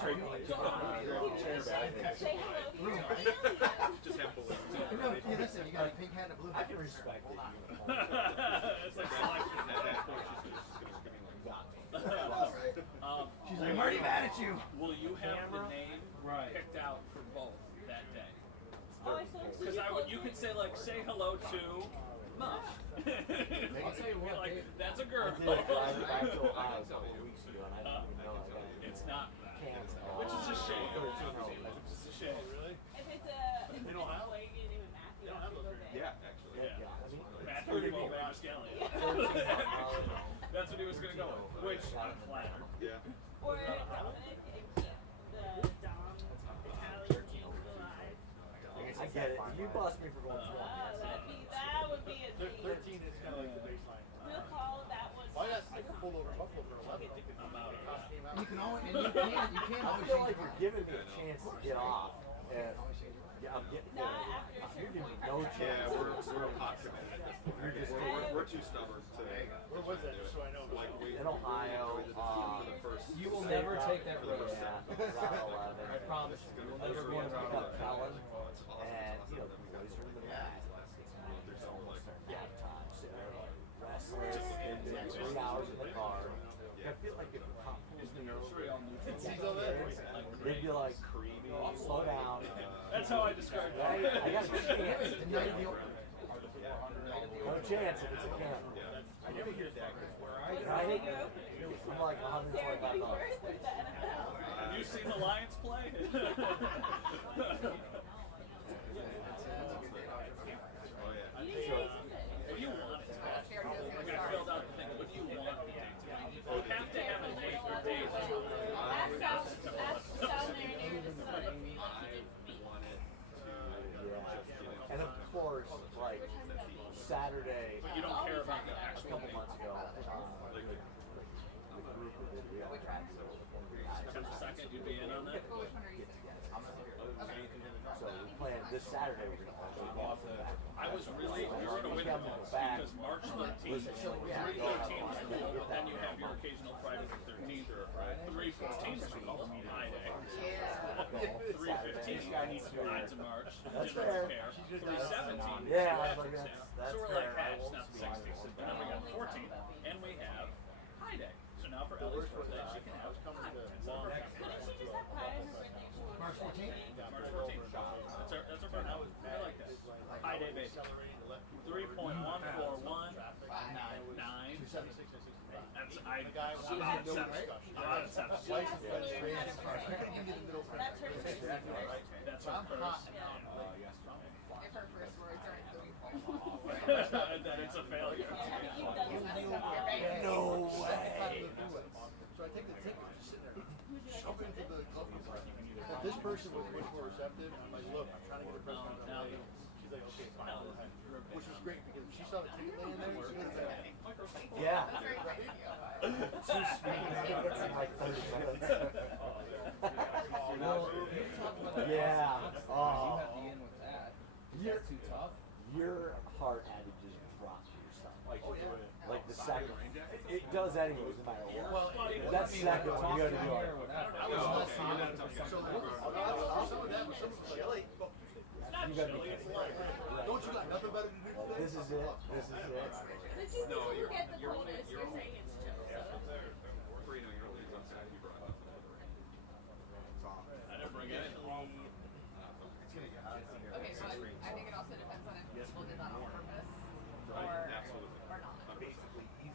sure you like chair back. Say hello to your Just have balloons. Hey, listen, you got a pink hat and a blue hat. I can respect it. It's like selection. She's like, I'm already mad at you. Will you have the name picked out for both that day? Because you could say like, say hello to Muff. I'll tell you what, like, that's a girl. I did drive it back to Ohio a couple of weeks ago, and I didn't even know I got it. It's not that. Canceled. Which is a shame. 13. It's a shame. Really? If it's a play game with Matthew, They don't have those here. Yeah, actually. Yeah, I mean, Matthew Rascallion. That's what he was going to go with. Which I'm flattered. Yeah. or Dominic and Kim, the Dom Italian Kings Alive. I get it. You bust me for going 20. That would be a thing. 13 is kind of like the baseline. We'll call that one. Why not? I could pull over Buffalo for 11. I'm out of that. You can always, and you can I always feel change like your you're mind. giving me a chance to get off. Yeah, I'm getting Not after a You're certain giving me point. no Yeah, chance. we're hot committed at this point. We're too stubborn to. Where was that? Just so I know. Like we In Ohio, for the first. You will never take that road. yeah, Route 11. I promise you. You will never go We're on going to pick up route. Kellen, and you know the boys are in the back. It's almost their nap time, so they're like restless. They've been 3 hours in the car. I feel like if the cop pulls me over, they'd be like, slow down. That's how I describe it. I got a chance. And now you'll be No chance if it's a camera. I never hear that. Right? I'm like $125. Worse than the NFL. Have you seen the Lions play? Oh yeah. What do you want it to be? Like I filled out the thing. What do you want the date to be? You have to have a date or days. That's sound narrative is what it means. I wanted Yeah. And of course, like Saturday, But you don't care about the a actual couple date. months ago, the group we did, we all practiced over 4 guys. Just a second, you'd be in on that? So we planned this Saturday. We're gonna play golf. I was really, you're in a winter month because March 13th, 3/13 is the rule, but then you have your occasional Friday the 13th or 3/14 is called High Day. 3/15 9th of March, That's didn't fair. care. 3/17. Yeah, I was like, that's So we're fair. like half, not the 60th. And then we got 14th, and we have High Day. So now for Ellie's birthday, she can have High Day. Couldn't she just have pie on her birthday? March 14th? March 14th. That's our birthday. I like that. High Day, baby. 3.141. 9. That's I'm out of 7. I'm out of 7. That's her first. That's our first. If her first words are That it's a failure. No way. So I take the ticket, just sitting there, shove into the glove compartment. But this person was much more receptive. I'm like, look, I'm trying to get a press conference on Monday. She's like, okay, fine, go ahead. Which was great because if she saw the ticket laying there, she would have said, Yeah. Too sweet. It's in like 30 minutes. Yeah. Oh. You're too tough. Your heart had to just drop to your stomach. Like the second. It does anyways, no matter what. well, That second one, you gotta do Or it. whatever. I was some of that was some chili. It's not You gotta chilly, be it's light. Don't you got nothing better to do today? This is it. This is it. But you get the coldest, you're saying it's chill. I didn't bring it. Okay, so I think it also depends on if people did that on purpose or not. Basically, he's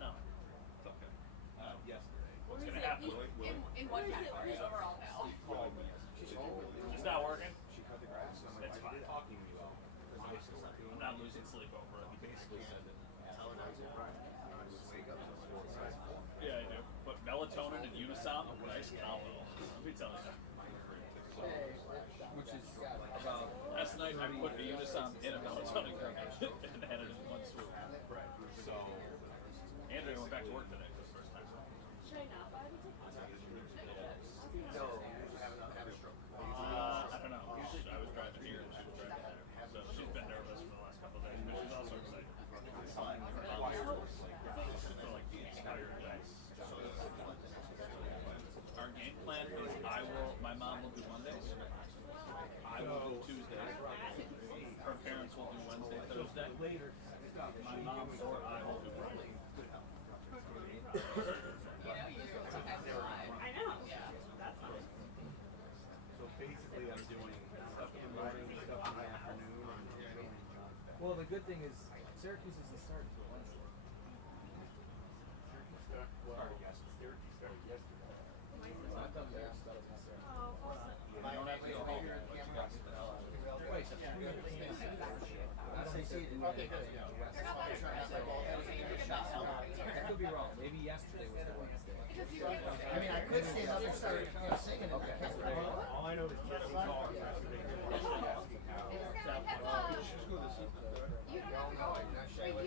No. It's okay. Yesterday. What's going to happen? In one category, overall no. It's not working? She cut the grass. I'm like, It's fine. talking to you about. I'm not losing sleep over it. He basically said that. Tell her not to cry. I just wake up to 4 size 4. Yeah, I do. But melatonin and Unisom, a nice combo. Let me tell you. Which is about Last night I put the Unisom in a melatonin cream and had it in one swoop. Right. So. Andrew went back to work today for the first time. Should I not buy the ticket? No, I have a stroke. I don't know. I was driving here and she was driving. Thursday. Later. My mom's or I will do Friday. You know, you sometimes you're live. I know. Yeah. That's fine. So basically, I'm doing stuff in the morning, stuff in the afternoon. Well, the good thing is Syracuse doesn't start until Wednesday. Syracuse started yesterday. I thought theirs started on Saturday. Oh, awesome. You don't have to go home. Wait, I don't see it in Okay, good, yeah. They're not that aggressive. You're not I could be wrong. Maybe yesterday was the Wednesday. because you can't I mean, I could stand up and start singing it. Okay. All I know is Jesse called yesterday asking how. You just gotta heads up. You don't have to go. Like,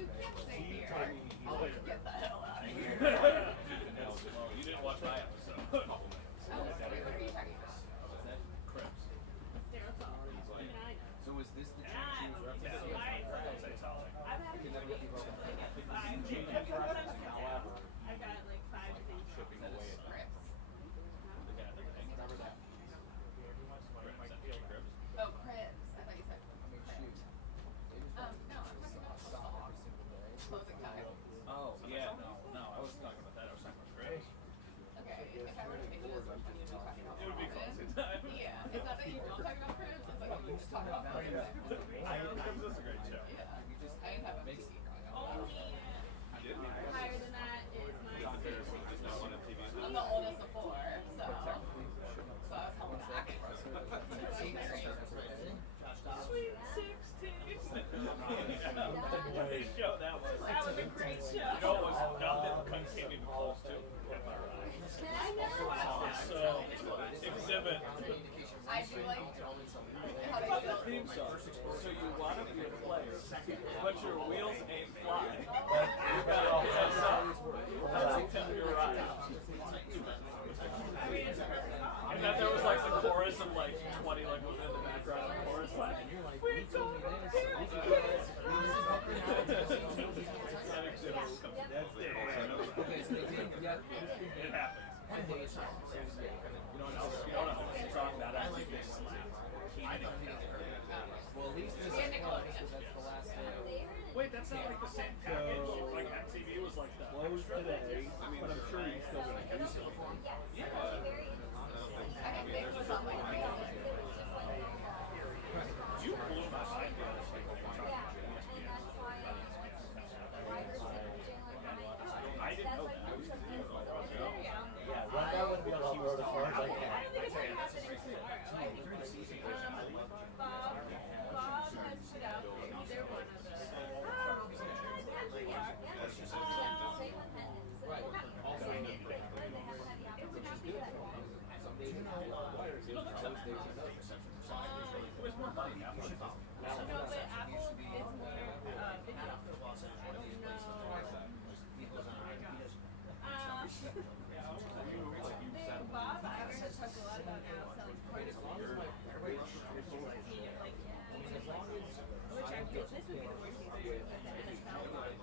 you can't stay He here. told me he was Get the hell out of here. Well, you didn't watch my episode. Oh, wait, what are you talking about? Crips. Sterotol. Even I know. So is this the Yeah, change she was referencing? alright, so I've had it for like 5 days. I've got like 5 things. chipping away at Crips. Remember that? Oh, cribs. I thought you said cribs. No, I'm talking about Stop every single day. closing time. Oh, yeah, no, I wasn't talking about that. I was talking about Crips. Okay, if I were to make it as one thing, you'd be talking about It would be closet. closing time. Yeah, is that you will talk about cribs? It's like you just talk about cribs. Crips is a great show. Yeah, I didn't have a TV growing up. Only higher than that is my I'm the oldest of 4, so I was coming back. Sweet 16. Great show that was. That was a great show. You know, it was nothing came even close to Hitler. I never watched that. So, exhibit. I do like how they build. Theme song. So you want to be a player, but your wheels ain't flying. You gotta dress up. You're right. And then there was like the chorus of like 20 like was in the background of the chorus like we're going here. That exhibit will come. That's it. Okay, so they didn't yet. It happens. One day it's not. You know what else? You know what else is strong about it? Well, at least this is close, because that's the last day. Wait, that's not like the same package. Like MTV was like the Closed today, but I'm sure he's still going to use it. yeah. I think Big was on like Facebook. You blew my mind the other day when you were talking about I didn't know that. Yeah, that would be a lot more fun. I don't think it's gonna happen in tomorrow. Bob has put out either one of the. Where's more money? No, but Apple is more video. Bob Iger has talked a lot about now selling credit cards. Which I feel this would be the worst thing to do, but the NFL one.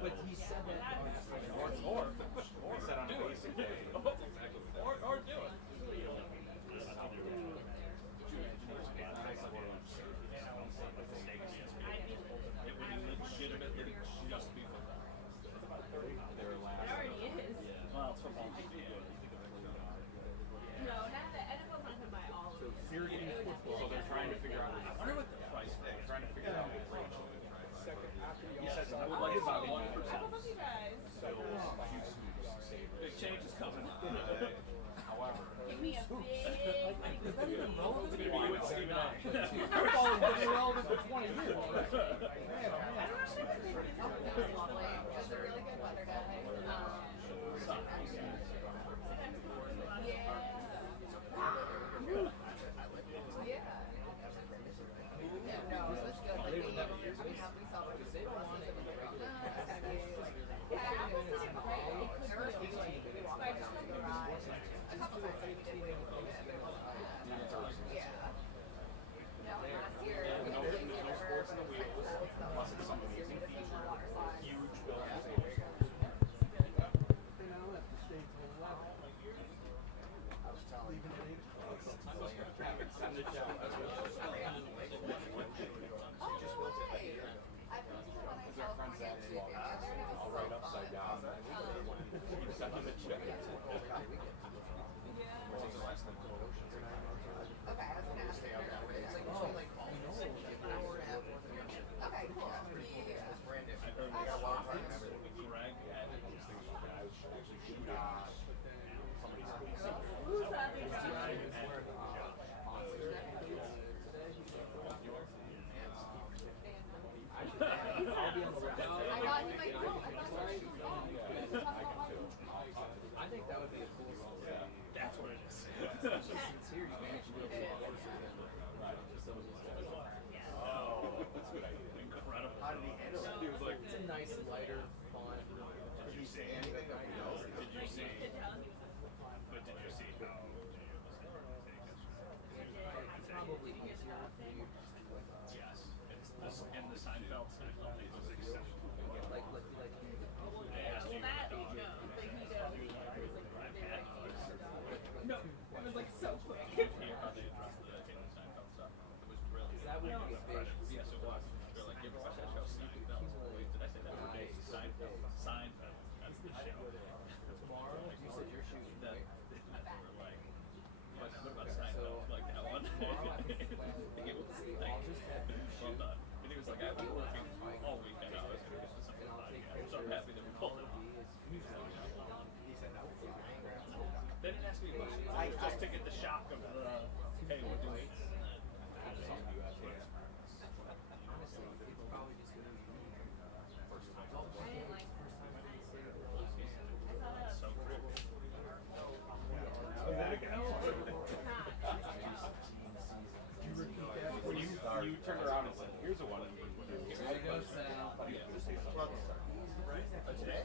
But he said that. Or do it. It would legitimately just be for that. It already is. Well, it's for all TV. No, not the NFL's not gonna buy all of it. Syracuse football. So they're trying to figure out. I wonder what the price is. They're trying to figure out the range. Yes, I would like about 1%. I love you guys. Big change is coming. However, Give me a big. It's gonna be with Stephen A. Football has been irrelevant for 20 years. It was lovely. It was a really good weather day. Yeah, no, it was good. Like, we saw what they don't want it in the regular. Yeah, Apple's did it great. It could be okay. We walked around the garage a couple times. We did wait a little bit, but it wasn't bad. Yeah. probably easier for you just to Yes, it's this in the Seinfeld days was exceptional. like They asked you That, about no, but he goes, it was like, they were like, no, it was like so quick. hear how they addressed the Seinfeld stuff. It was brilliant. that would be big. Yes, it was. They're like, you ever watch that show Seinfeld? Wait, did I say that right? Seinfeld. Seinfeld. That's the show. Tomorrow, you said you're shooting. That Right? they were like, what about Seinfeld? Like that one? It was like, well done. And he was like, I've been working all weekend. I was going to get to something podcast. So I'm happy that we pulled it off. They didn't ask me a question. It was just to get the shock of the, hey, we're doing it. Honestly, it's probably just gonna be me. I didn't like first time I saw that. So cool. When you turn around and say, here's a one. There goes Sal. Today?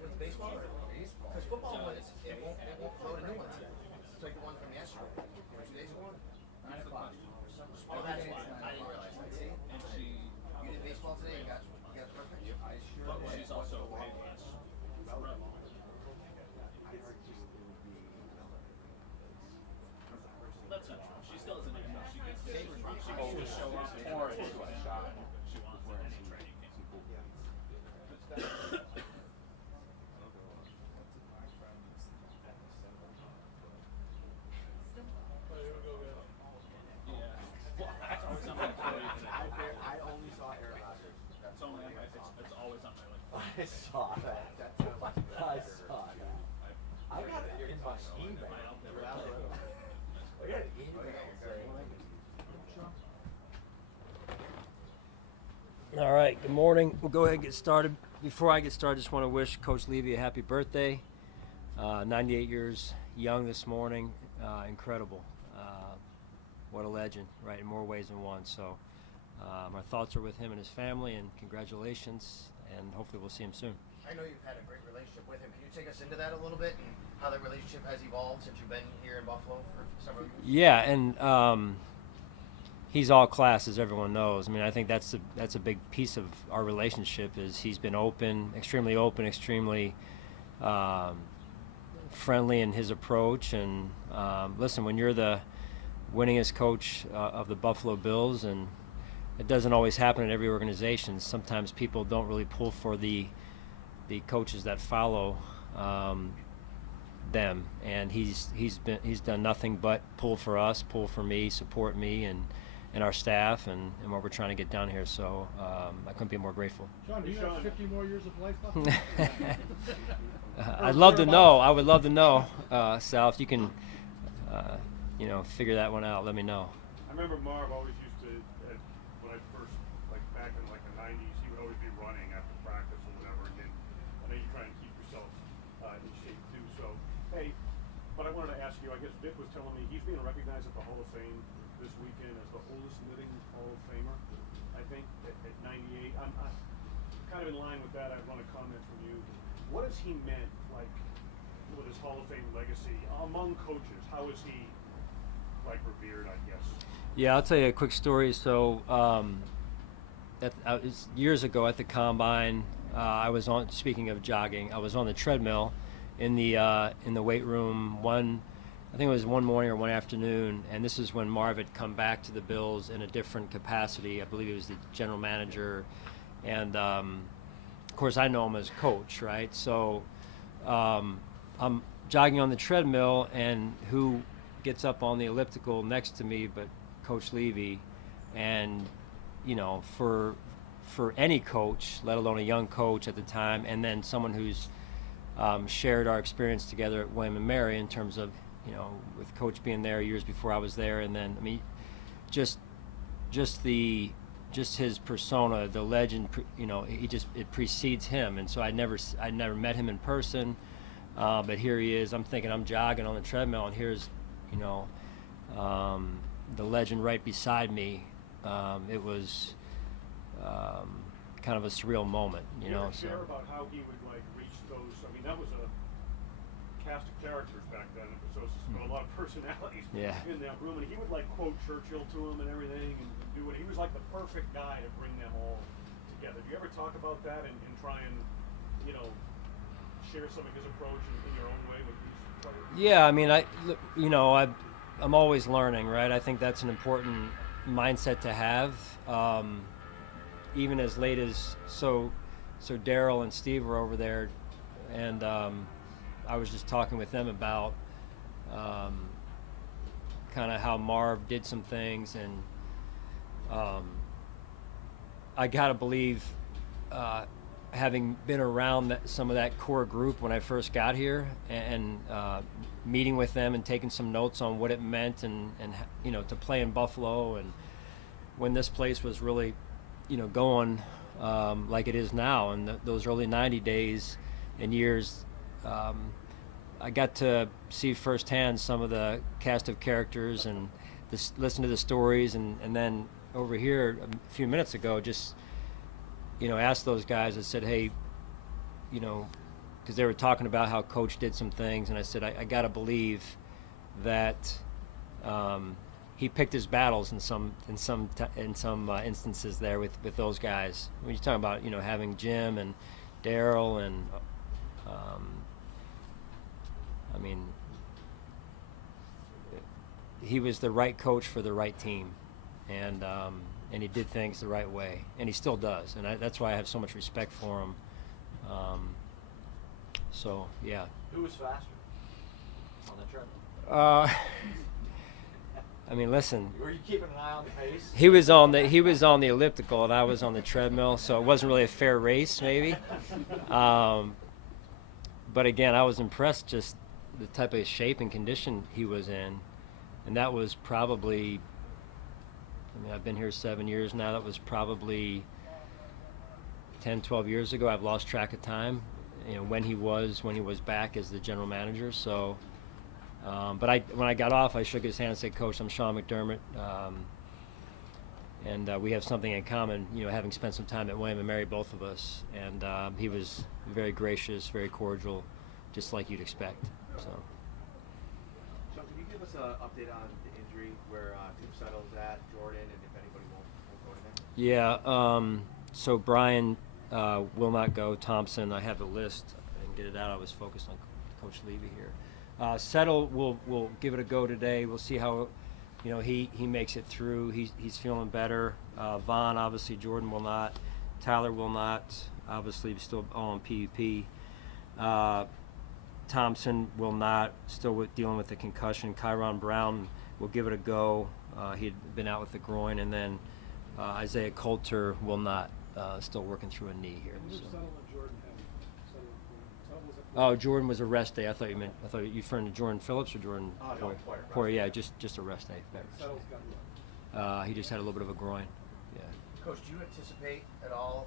With baseball? Baseball. Because football ones, it won't load a new one today. It's like the one from yesterday. Or 2 days ago. 9 o'clock. Oh, that's why. I didn't realize that. See? And she, You did baseball today and got perfect? I sure but did. she's also paid less. That's not true. She still isn't even. She gets she can just show up and Or do it's what a shot. she wants in any training camp. Yeah. Well, that's always on my plate. I only saw Aaron Rodgers. It's only on my. It's always on my list. I saw that. I saw that. I got it in my email. I got an email saying, All right, good morning. We'll go ahead and get started. Before I get started, I just want to wish Coach Levy a happy birthday. 98 years young this morning. Incredible. What a legend, right, in more ways than one. So our thoughts are with him and his family, and congratulations, and hopefully we'll see him soon. I know you've had a great relationship with him. Can you take us into that a little bit and how that relationship has evolved since you've been here in Buffalo for several years? Yeah, and he's all class, as everyone knows. I mean, I think that's a big piece of our relationship. Is he's been extremely friendly in his approach. And listen, when you're the winningest coach of the Buffalo Bills, and it doesn't always happen in every organization. Sometimes people don't really pull for the coaches that follow them, and he's done nothing but pull for us, pull for me, support me, and our staff, and what we're trying to get done here. So I couldn't be more grateful. Sean, do you have 50 more years of life left? I'd love to know. I would love to know, Sal, if you can, figure that one out. Let me know. I remember Marv always used to, when I first, like back in like the 90s, he would always be running after practice or whatever. And I know you try and keep yourself in shape too. So, hey, but I wanted to ask you, I guess Vic was telling me he's being recognized at the Hall of Fame this weekend as the oldest living Hall of Famer, I think, at 98. I'm kind of in line with that. I want a comment from you. What has he meant, like, with his Hall of Fame legacy among coaches? How is he, like, revered, I guess? Yeah, I'll tell you a quick story. So, years ago at the Combine, I was on. Speaking of jogging, I was on the treadmill in the weight room. I think it was one morning or one afternoon, and this is when Marv had come back to the Bills in a different capacity. I believe he was the general manager, and of course I know him as coach, right? So I'm jogging on the treadmill, and who gets up on the elliptical next to me but Coach Levy. And for any coach, let alone a young coach at the time, and then someone who's shared our experience together at William & Mary in terms of with Coach being there years before I was there, and then just his persona, the legend, it precedes him. And so I never met him in person, but here he is. I'm thinking I'm jogging on the treadmill, and here's the legend right beside me. It was kind of a surreal moment, You ever share about how he would like reach those? I mean, that was a cast of characters back then, so it's a lot of personalities Yeah. in that room, and he would like quote Churchill to him and everything, and do it. He was like the perfect guy to bring them all together. Do you ever talk about that and try and, you know, share some of his approach in your own way with these players? Yeah, I mean, I'm always learning, right? I think that's an important mindset to have. Even as late as so Daryl and Steve were over there, and I was just talking with them about kind of how Marv did some things, and I gotta believe, having been around some of that core group when I first got here, and meeting with them and taking some notes on what it meant, and you know, to play in Buffalo, and when this place was really, you know, going like it is now, and those early 90 days and years, I got to see firsthand some of the cast of characters and listen to the stories, and then over here a few minutes ago, just, you know, asked those guys. I said, hey, you know, because they were talking about how Coach did some things, and I said, I got to believe that he picked his battles in some instances there with those guys. When you're talking about, you know, having Jim and Daryl, and I mean, he was the right coach for the right team, and he did things the right way, and he still does, and that's why I have so much respect for him. So yeah. Who was faster on the treadmill? I mean, listen. Were you keeping an eye on the pace? He was on the elliptical, and I was on the treadmill, so it wasn't really a fair race, maybe. But again, I was impressed just the type of shape and condition he was in, and that was probably, I mean, I've been here 7 years now. That was probably 10, 12 years ago. I've lost track of time, you know, when he was back as the general manager. So, but when I got off, I shook his hand and said, Coach, I'm Sean McDermott, and we have something in common, you know, having spent some time at William & Mary, both of us. And he was very gracious, very cordial, just like you'd expect. So. Sean, can you give us an update on the injury, where Tim Settle's at, Jordan, and if anybody won't go to him? Yeah, so Brian will not go. Thompson, I have the list. I didn't get it out. I was focused on Coach Levy here. Settle will give it a go today. We'll see how, you know, he makes it through. He's feeling better. Vaughn, obviously, Jordan will not. Tyler will not. Obviously, still all on PUP. Thompson will not. Still dealing with the concussion. Kyron Brown will give it a go. He'd been out with the groin, and then Isaiah Coulter will not. Still working through a knee here. So. Oh, Jordan was a rest day. I thought you referring to Jordan Phillips or Jordan Poyer. Yeah, just a rest day. He just had a little bit of a groin. Yeah. Coach, do you anticipate at all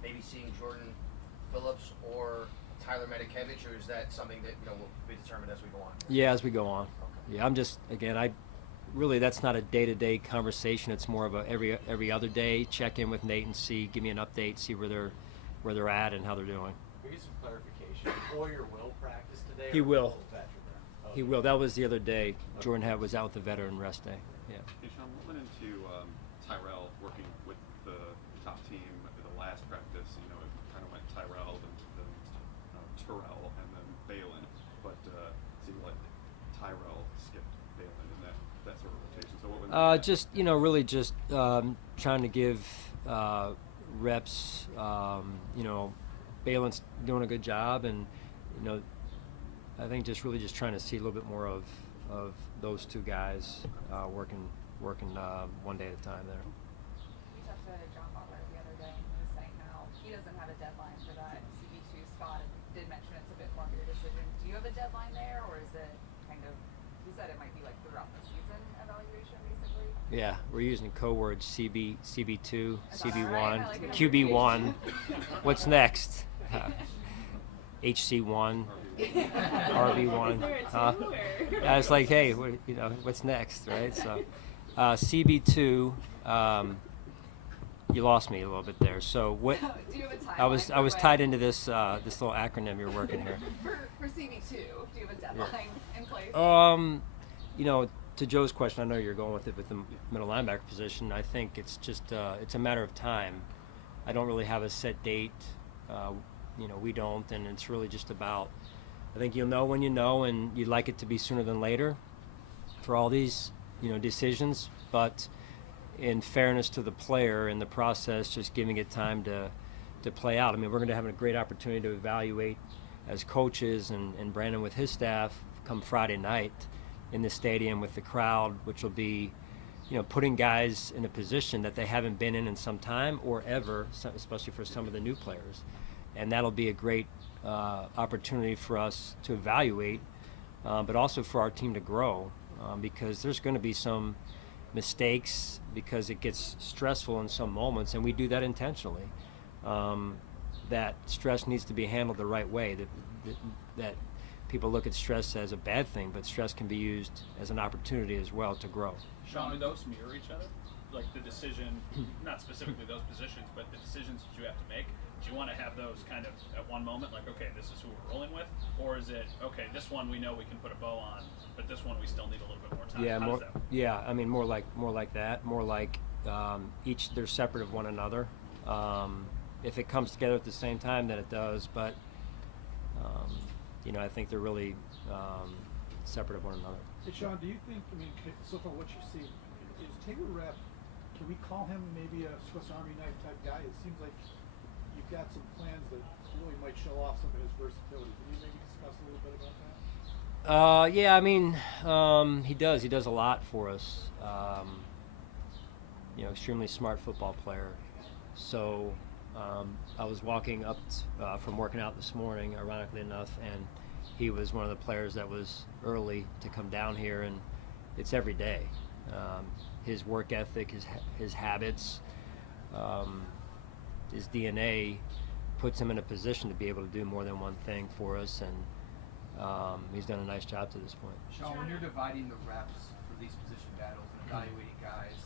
maybe seeing Jordan Phillips or Tyler Medikevich, or is that something that, you know, will be determined as we go on? Yeah, as we go on. Okay. Yeah, I'm just, again, really, that's not a day-to-day conversation. It's more of a every other day check in with Nate and give me an update, see where they're at and how they're doing. We get some clarification. Poyer will practice today. He will. Okay. He will. That was the other day. Jordan was out with the veteran rest day. Yeah. Hey, Sean, what went into Tyrell working with the top team at the last practice? You know, it kind of went Tyrell, then Terrell, and then Balin, but it seemed like Tyrell skipped Balin in that sort of rotation. So what went just, you know, really just trying to give reps. You know, Balin's doing a good job, and you know, I think just trying to see a little bit more of those two guys working one day at a time there. We talked to John Butler the other day, and he was saying how he doesn't have a deadline for that CB2 spot, and did mention it's a bit more of your decision. Do you have a deadline there, or is it kind of, he said it might be like throughout the season evaluation, basically? Yeah, we're using code words CB2, CB1, right? Like QB1. What's next? HC1, RB1. Is there a two, or? I was like, hey, what's next, right? So, CB2. you lost me a little bit there. So what? Do you have a timeline? I was tied into this this little acronym you're working here. for CB2, do you have a deadline in place? You know, to Joe's question, I know you're going with it with the middle linebacker position. I think it's just it's a matter of time. I don't really have a set date. You know, we don't, and it's really just about. I think you'll know when you know, and you'd like it to be sooner than later for all these, you know, decisions. But in fairness to the player in the process, just giving it time to play out. I mean, we're going to have a great opportunity to evaluate as coaches and Brandon with his staff come Friday night in the stadium with the crowd, which will be, you know, putting guys in a position that they haven't been in some time or ever, especially for some of the new players. And that'll be a great opportunity for us to evaluate, but also for our team to grow, because there's going to be some mistakes because it gets stressful in some moments, and we do that intentionally. That stress needs to be handled the right way. That people look at stress as a bad thing, but stress can be used as an opportunity as well to grow. Sean, do those mirror each other? Like the decision, not specifically those positions, but the decisions that you have to make. Do you want to have those kind of at one moment, like, okay, this is who we're rolling with, or is it, okay, this one we know we can put a bow on, but this one we still need a little bit more time? Yeah, How more. does that work? Yeah, I mean, more like that. More like each they're separate of one another. If it comes together at the same time, then it does. But you know, I think they're really separate of one another. Hey, Sean, do you think, I mean, so far what you see, is Taylor Rapp, can we call him maybe a Swiss Army knife type guy? It seems like you've got some plans that really might show off some of his versatility. Can you maybe discuss a little bit about that? Yeah, I mean, he does. He does a lot for us. You know, extremely smart football player. So I was walking up from working out this morning, ironically enough, and he was one of the players that was early to come down here, and it's every day. His work ethic, his habits, his DNA puts him in a position to be able to do more than one thing for us, and he's done a nice job to this point. Sean, when you're dividing the reps for these position battles and evaluating guys,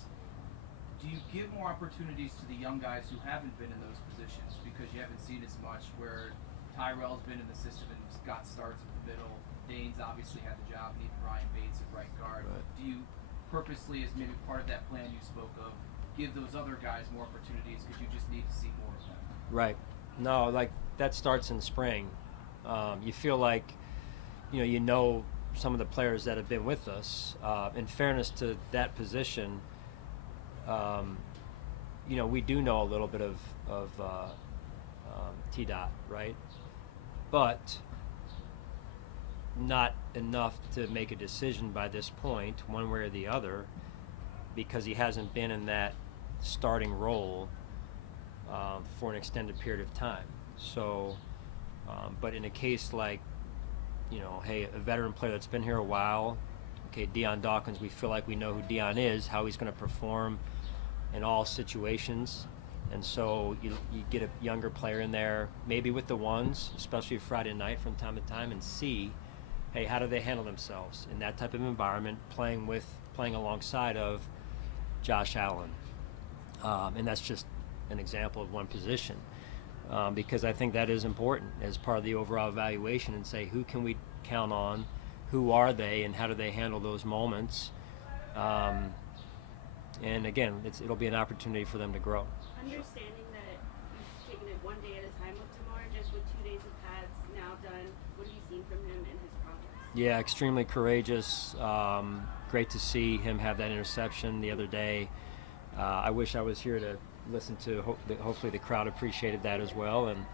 do you give more opportunities to the young guys who haven't been in those positions because you haven't seen as much, where Tyrell's been in the system and got starts in the middle, Dane's obviously had the job, and even Ryan Bates at right guard. Right. Do you purposely, as maybe part of that plan you spoke of, give those other guys more opportunities because you just need to see more of them? Right. No, like that starts in spring. You feel like, you know some of the players that have been with us. In fairness to that position, we do know a little bit of T-Dot, right? But not enough to make a decision by this point, one way or the other, because he hasn't been in that starting role for an extended period of time. So, but in a case like, hey, a veteran player that's been here a while, okay, Deion Dawkins, we feel like we know who Deion is, how he's going to perform in all situations. And so you get a younger player in there, maybe with the ones, especially Friday night from time to time, and see, hey, how do they handle themselves in that type of environment, playing alongside of Josh Allen. And that's just an example of one position, because I think that is important as part of the overall evaluation, and say, who can we count on, who are they, and how do they handle those moments. And again, it'll be an opportunity for them to grow. Understanding that you've taken it one day at a time with Tamar, just with 2 days of pads now done, what have you seen from him and his progress? Yeah, extremely courageous. Great to see him have that interception the other day. I wish I was here to listen to. Hopefully, the crowd appreciated that as well. And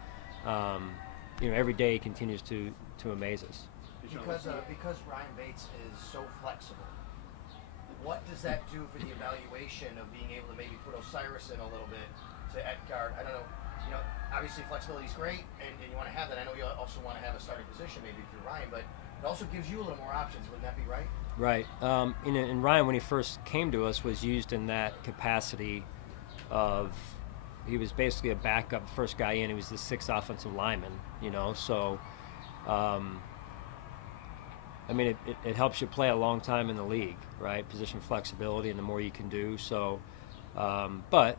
every day he continues to amaze us. Because Ryan Bates is so flexible, what does that do for the evaluation of being able to maybe put Osiris in a little bit to at guard? I don't know. Obviously flexibility is great, and you want to have that. I know you also want to have a starting position maybe for Ryan, but it also gives you a little more options. Wouldn't that be right? Right. And Ryan, when he first came to us, was used in that capacity of, he was basically a backup, first guy in. He was the sixth offensive lineman, so it helps you play a long time in the league, right? Position flexibility, and the more you can do. So, but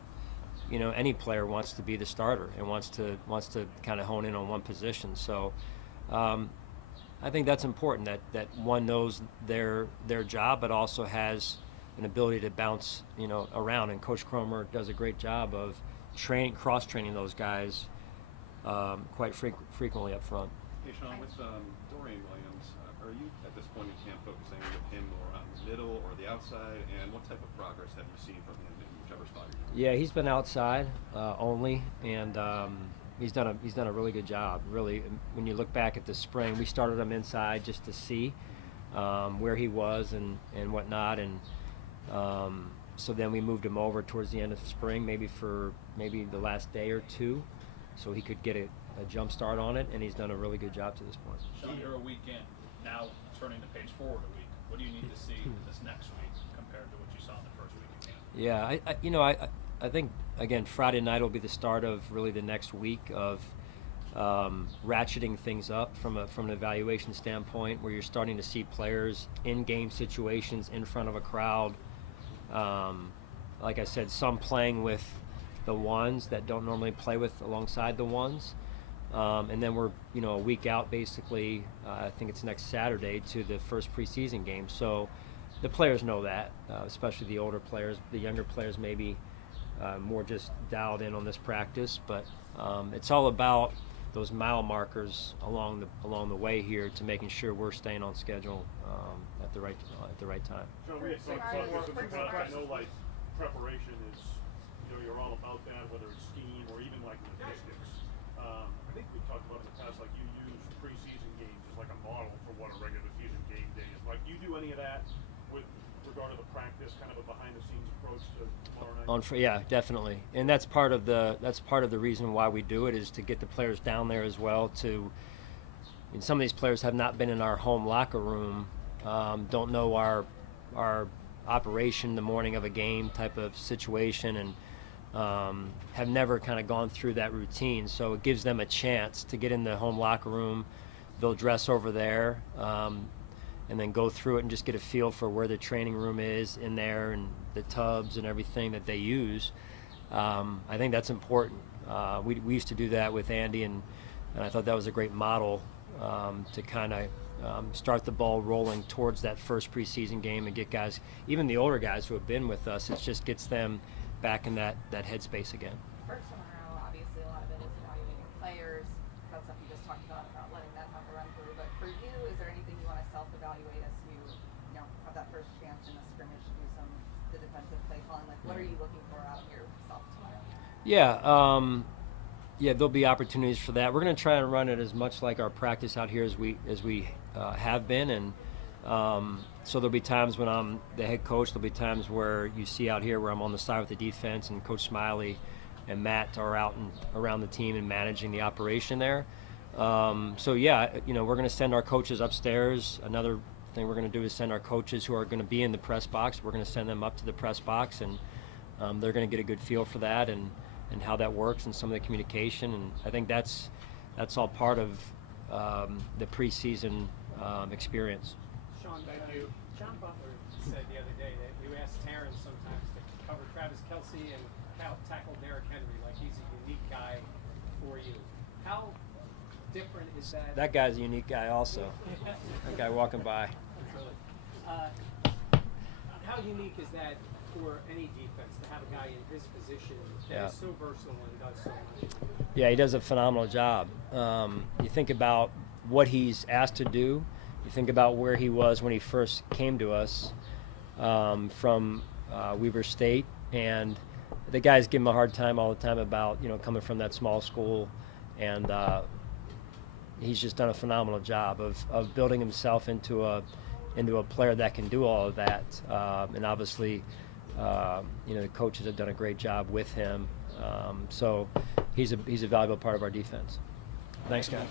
any player wants to be the starter and wants to kind of hone in on one position. So I think that's important that one knows their job, but also has an ability to bounce around. And Coach Cromer does a great job of cross training those guys quite frequently up front. Hey Sean, with Dorian Williams, are you at this point in camp focusing with him more on the middle or the outside, and what type of progress have you seen from him in whichever spot you're in? Yeah, he's been outside only, and he's done a really good job. Really, when you look back at the spring, we started him inside just to see where he was and whatnot, and so then we moved him over towards the end of spring, maybe the last day or two, so he could get a jump start on it, and he's done a really good job to this point. Sean, you're a week in. Now turning the page forward a week. What do you need to see this next week compared to what you saw in the first week of camp? Yeah, I think, again, Friday night will be the start of really the next week of ratcheting things up from an evaluation standpoint, where you're starting to see players in game situations in front of a crowd. Like I said, some playing with the ones that don't normally play with alongside the ones. And then we're a week out basically. I think it's next Saturday to the first preseason game. So the players know that, especially the older players. The younger players maybe more just dialed in on this practice, but it's all about those mile markers along the way here to making sure we're staying on schedule at the right time. John, we had talked about this in the past. I know, like, preparation is, you're all about that, whether it's scheme or even like logistics. I think we talked about in the past, like, you use preseason games as like a model for what a regular season game day is. Like, do you do any of that with regard to the practice, kind of a behind-the-scenes approach to tomorrow night? Yeah, definitely, and that's part of the reason why we do it, is to get the players down there as well. And some of these players have not been in our home locker room, don't know our operation the morning of a game type of situation, and have never kind of gone through that routine. So it gives them a chance to get in the home locker room. They'll dress over there, and then go through it and just get a feel for where the training room is in there and the tubs and everything that they use. I think that's important. We used to do that with Andy, and I thought that was a great model to kind of start the ball rolling towards that first preseason game and get guys, even the older guys who have been with us, it just gets them back in that headspace again. For tomorrow, obviously a lot of it is evaluating players. That's stuff you just talked about letting that have a run through. But for you, is there anything you want to self-evaluate as you have that first chance in a scrimmage to do the defensive play calling? Like, what are you looking for out of yourself tomorrow? Yeah, there'll be opportunities for that. We're going to try and run it as much like our practice out here as we have been, and so there'll be times when I'm the head coach. There'll be times where you see out here where I'm on the side with the defense, and Coach Smiley and Matt are out and around the team and managing the operation there. So yeah, we're going to send our coaches upstairs. Another thing we're going to do is send our coaches who are going to be in the press box. We're going to send them up to the press box, and they're going to get a good feel for that and how that works and some of the communication. And I think that's all part of the preseason experience. Sean, thank you. John Butler said the other day that you asked Terrence sometimes to cover Travis Kelce and tackle Derrick Henry, like he's a unique guy for you. How different is that? That guy's a unique guy also. That guy walking by. How unique is that for any defense to have a guy in his position that is so versatile and does so much? Yeah, he does a phenomenal job. You think about what he's asked to do. You think about where he was when he first came to us from Weber State, and the guys give him a hard time all the time about coming from that small school, and he's just done a phenomenal job of building himself into a player that can do all of that. And obviously, the coaches have done a great job with him. So he's a valuable part of our defense. Thanks, guys.